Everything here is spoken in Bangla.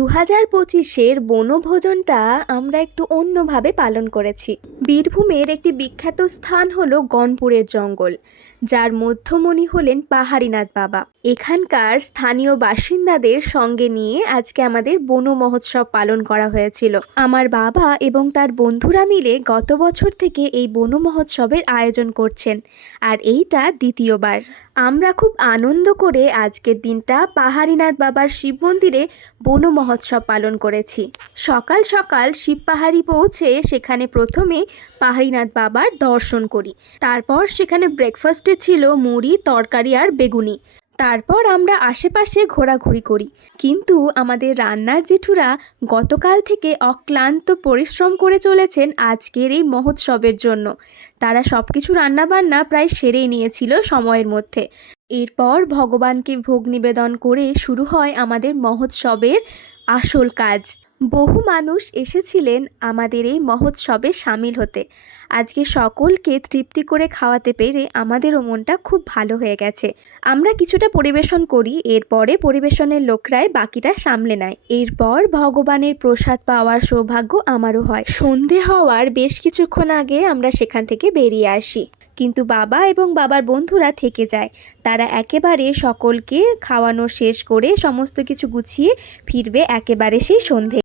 2025-এর বনভোজনটা আমরা একটু অন্যভাবে পালন করেছি। বীরভূমের একটি বিখ্যাত স্থান হলো গণপুরের জঙ্গল, যার মধ্যমণি হলেন পাহাড়ীনাথ বাবা। এখানকার স্থানীয় বাসিন্দাদের সঙ্গে নিয়ে আজকে আমাদের বন মহোৎসব পালন করা হয়েছিল। আমার বাবা এবং তার বন্ধুরা মিলে গত বছর থেকে এই বন মহোৎসবের আয়োজন করছেন, আর এইটা দ্বিতীয়বার। আমরা খুব আনন্দ করে আজকের দিনটা পাহাড়ীনাথ বাবার শিব মন্দিরে বন মহোৎসব পালন করেছি। সকাল সকাল শিব পাহাড়ি পৌঁছে সেখানে প্রথমে পাহাড়ীনাথ বাবার দর্শন করি। তারপর সেখানে ব্রেকফাস্টে ছিল মুড়ি, তরকারি আর বেগুনি। তারপর আমরা আশেপাশে ঘোরাঘুরি করি। কিন্তু আমাদের রান্নার জেঠুরা গতকাল থেকে অক্লান্ত পরিশ্রম করে চলেছেন আজকের এই মহোৎসবের জন্য। তারা সব কিছু রান্নাবান্না প্রায় সেরেই নিয়েছিল সময়ের মধ্যে। এরপর ভগবানকে ভোগ নিবেদন করে শুরু হয় আমাদের মহোৎসবের আসল কাজ। বহু মানুষ এসেছিলেন আমাদের এই মহোৎসবে সামিল হতে। আজকে সকলকে তৃপ্তি করে খাওয়াতে পেরে আমাদেরও মনটা খুব ভালো হয়ে গেছে। আমরা কিছুটা পরিবেশন করি, এরপরে পরিবেশনের লোকরাই বাকিটা সামলে নেয়। এরপর ভগবানের প্রসাদ পাওয়ার সৌভাগ্য আমারও হয়। সন্ধে হওয়ার বেশ কিছুক্ষণ আগে আমরা সেখান থেকে বেরিয়ে আসি, কিন্তু বাবা এবং বাবার বন্ধুরা থেকে যায়। তারা একেবারে সকলকে খাওয়ানো শেষ করে সমস্ত কিছু গুছিয়ে ফিরবে একেবারে সেই সন্ধে।